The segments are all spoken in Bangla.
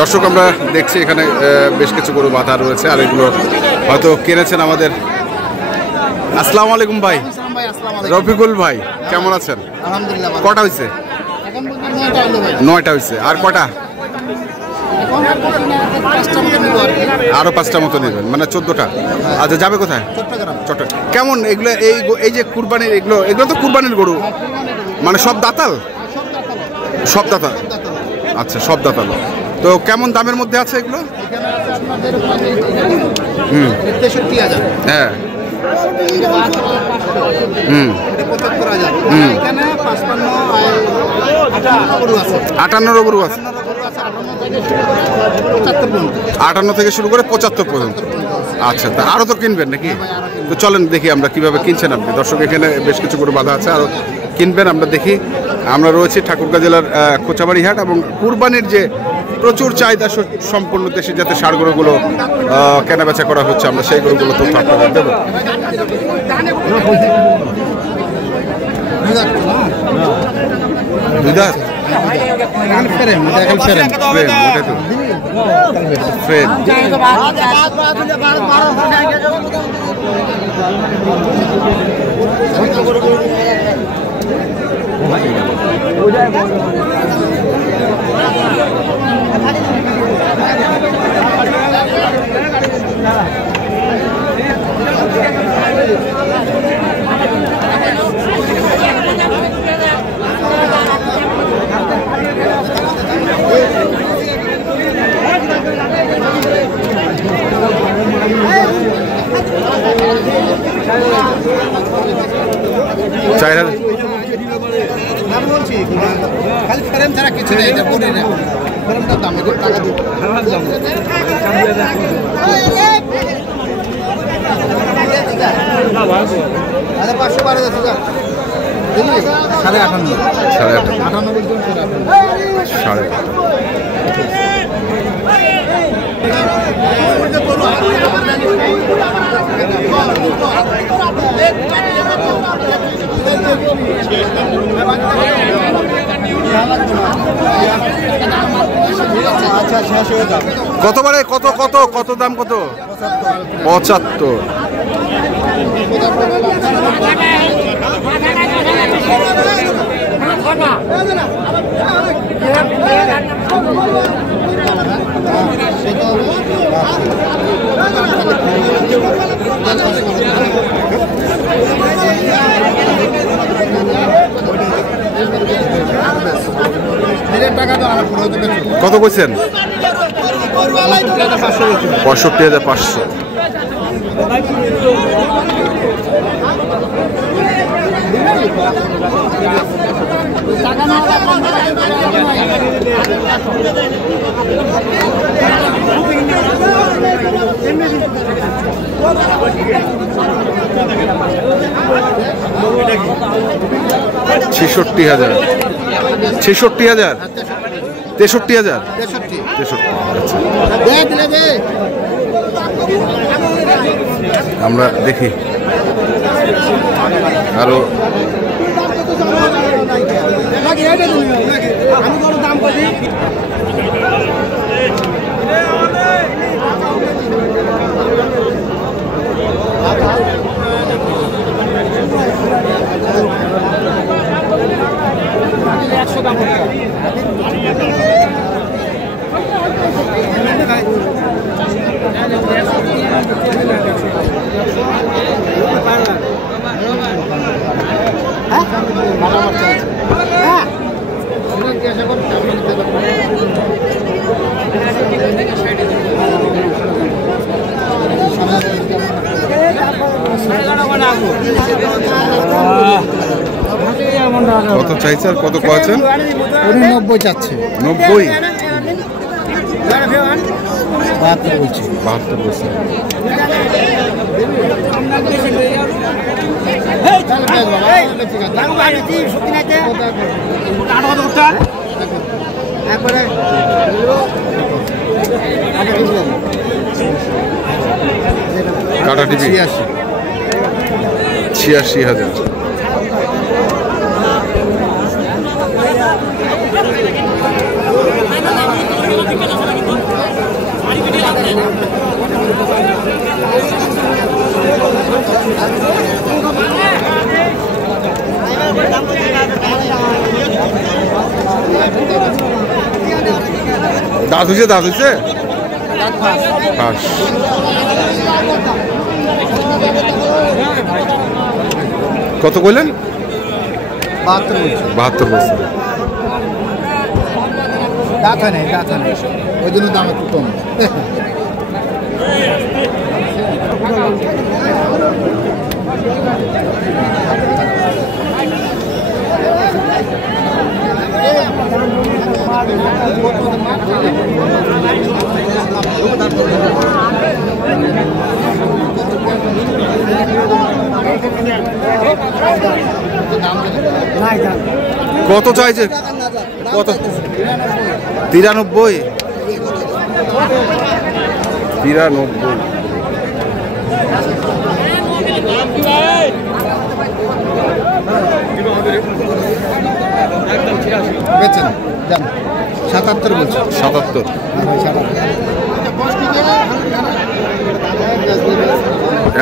দর্শক আমরা দেখছি এখানে বেশ কিছু গরু বাঁধা রয়েছে, আর এগুলো হয়তো কিনেছেন আমাদের। আসসালামু আলাইকুম ভাই। রফিকুল ভাই কেমন আছেন? কটা হয়েছে? 9টা হয়েছে। আর কটা? আরো 5টা মতো নেবেন, মানে 14টা। আচ্ছা, যাবে কোথায়? চট্টগ্রাম। কেমন এগুলো? এই যে কুরবানির এগুলো তো কুরবানির গরু, মানে সব দাতাল? সব দাতাল। আচ্ছা, সব দাতাল। তো কেমন দামের মধ্যে আছে এগুলো? হ্যাঁ। 58 গরু আছে। 58 থেকে শুরু করে 75 পর্যন্ত। আচ্ছা, তা আরো তো কিনবেন নাকি? তো চলেন দেখি আমরা কিভাবে কিনছেন আপনি। দর্শক এখানে বেশ কিছু গরু বাঁধা আছে, আরো কিনবেন আমরা দেখি। আমরা রয়েছি ঠাকুরগাঁ জেলার কোচাবাড়ি হাট, এবং কুরবানির যে প্রচুর চাহিদা সম্পূর্ণ দেশে যাতে ষাঁড় গরুগুলো কেনাবেচা করা হচ্ছে, আমরা সেই গরুগুলো তথ্য আপনাদের দেব। কতবারে কত কত কত দাম? কত? 75। কত বলছেন? 65,500। ছেষট্টি হাজার। 63,000। 63,000। আচ্ছা, আমরা দেখি আরো। কত চাইছে আর কত পাচ্ছেন? 90 চাচ্ছে। 90? 72 বলছি। 72 বলছি। কাটা টিভি 86,000। দাঁত হয়েছে দাঁত হয়েছে কত কইলেন? 72 বছর। দাঁত হয় নাই, ওই জন্য দাম একটু কম। কত চাইছে? কত? 93। বেচেন দাম 77 বলছে। 77।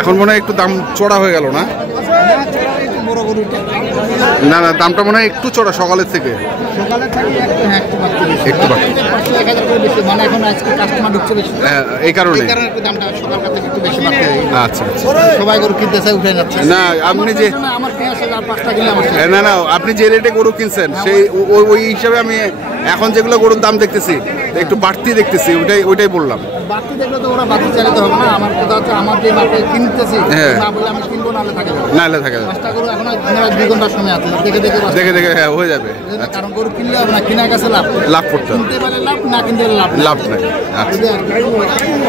এখন মনে হয় একটু দাম চড়া হয়ে গেল না? না না, দামটা মনে হয় একটু চড়া সকালের থেকে। একটু মানে এখন আজকে কাস্টমার ঢুকছে বেশি, এই কারণে দামটা সকালকার থেকে একটু বেশি বাড়তে। আচ্ছা, সবাই গরু কিনতে চায়, উঠে যাচ্ছে। না আপনি যে আমার 5,000 কিনলে আমার না না, আপনি যে রেটে গরু কিনছেন সেই ওই হিসাবে আমি এখন যেগুলো গরুর দাম দেখতেছি একটু বাড়তি দেখতেছি, ওইটাই বললাম। বাড়তি দেখলে তো ওরা বাড়তি চালাতে হবে না। আমার কথা হচ্ছে আমার যে মাঠে কিনতেছি না বলে আমি কিনবো, নাহলে থাকে যাবে। নাহলে থাকে যাবে। 5টা গরু এখন 2 ঘন্টার সময় আছে, দেখে হ্যাঁ হয়ে যাবে। কারণ গরু কিনলে হবে না, কিনা গেছে লাভ করতে হবে। কিনতে পারলে লাভ, না কিনতে পারলে লাভ নাই। আচ্ছা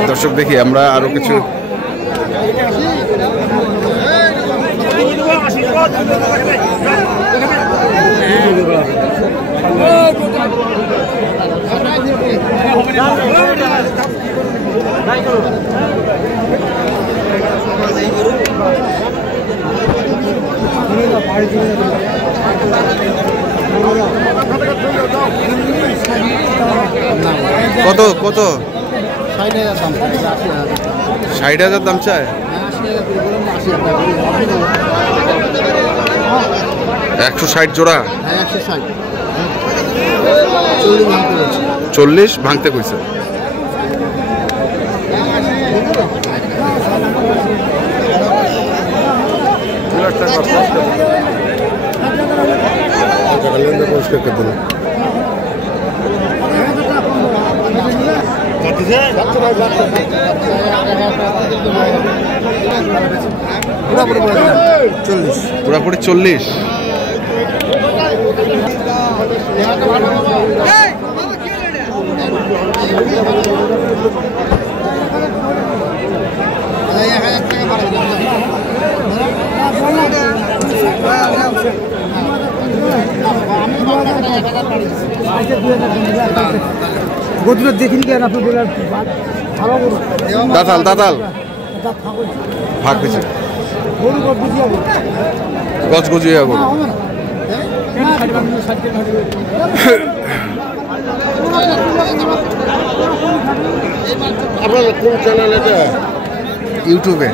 দর্শক, দেখি আমরা আরো কিছু কত 60,000 দাম চায়। 160 জোড়া। 40 ভাঙতে কইছে। পুরাপুরি 40। গরুটা দেখিনি কেন আপনি বলে ভালো গরু দাতাল ভাগ হয়েছে গজগজিয়া গরু। আপনার কোন চ্যানেল এটা? ইউটিউবে।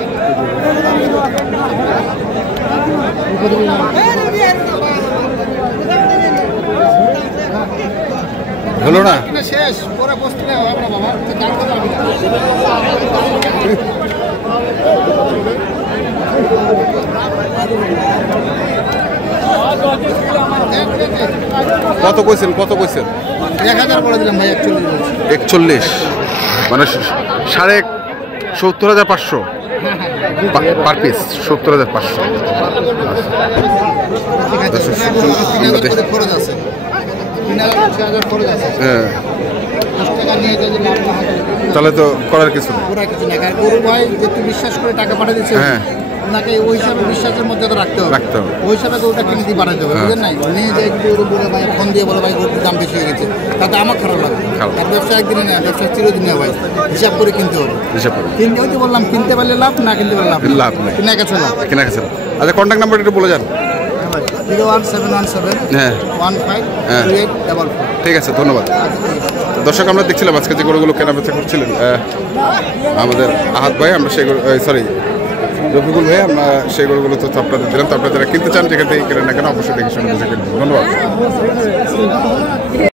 হলো না শেষ পরে বসতে হবে না বাবা, কত কইছেন? 1000 বলে দিলাম ভাই। 41 মানে 70,500 পার পিস। 70,500। খরচ আছে, 3,000 খরচ আছে। হ্যাঁ, 10 টাকা নিয়ে যদি লাভ না হয় তাহলে তো করার কিছু নেই। গরু ভাই যেহেতু বিশ্বাস করে টাকা পাঠিয়ে দিচ্ছে, হ্যাঁ, ওনাকে ওই হিসাবে বিশ্বাসের মধ্যে তো রাখতে হবে। ওই হিসাবে গরুটা কিনে দিয়ে পাঠাতে হবে, বুঝলেন নাই? নিয়ে যে গরু বলে ভাই ফোন দিয়ে বলে ভাই গরুর দাম বেশি হয়ে গেছে, তাতে আমার খারাপ লাগবে। আর ব্যবসা একদিনে নেয়, ব্যবসা চিরদিনে ভাই হিসাব করে কিনতে হবে। কিনতে হতে বললাম, কিনতে পারলে লাভ, না কিনতে পারলে লাভ নেই, কিনা গেছে লাভ। আচ্ছা, কন্ট্যাক্ট নাম্বারটা একটু বলে যান। 01717 হ্যাঁ 152844। ঠিক আছে, ধন্যবাদ। দর্শক, আমরা দেখছিলাম আজকে যে গরুগুলো কেনাবেচা করছিলেন আমাদের আহাদ ভাই, আমরা সেই সরি রফিকুল ভাই, আমরা সেই গরুগুলো তো আপনাদের দিলাম। তো আপনারা যারা কিনতে চান যেখান থেকে কেনেন না কেন অবশ্যই দেখে শুনে বুঝে কিনবেন। ধন্যবাদ।